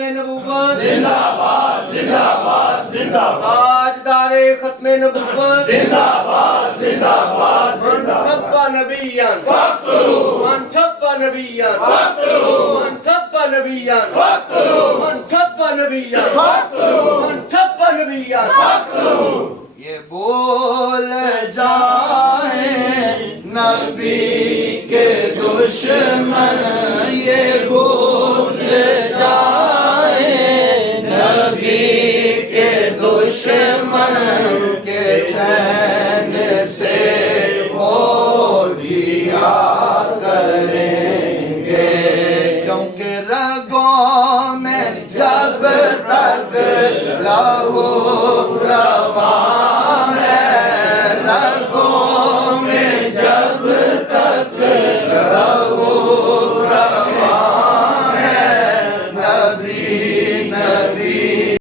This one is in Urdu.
ختم نبوت زندہ باد زندہ باد زندہ باد تاجدار ختم نبوت زندہ باد زندہ باد من زندہ سب باد نبیان فقروا من سب نبیان فقروا من سب نبیان فقروا من سب نبیان فقروا من سب نبیان فقروا یہ بول جائیں نبی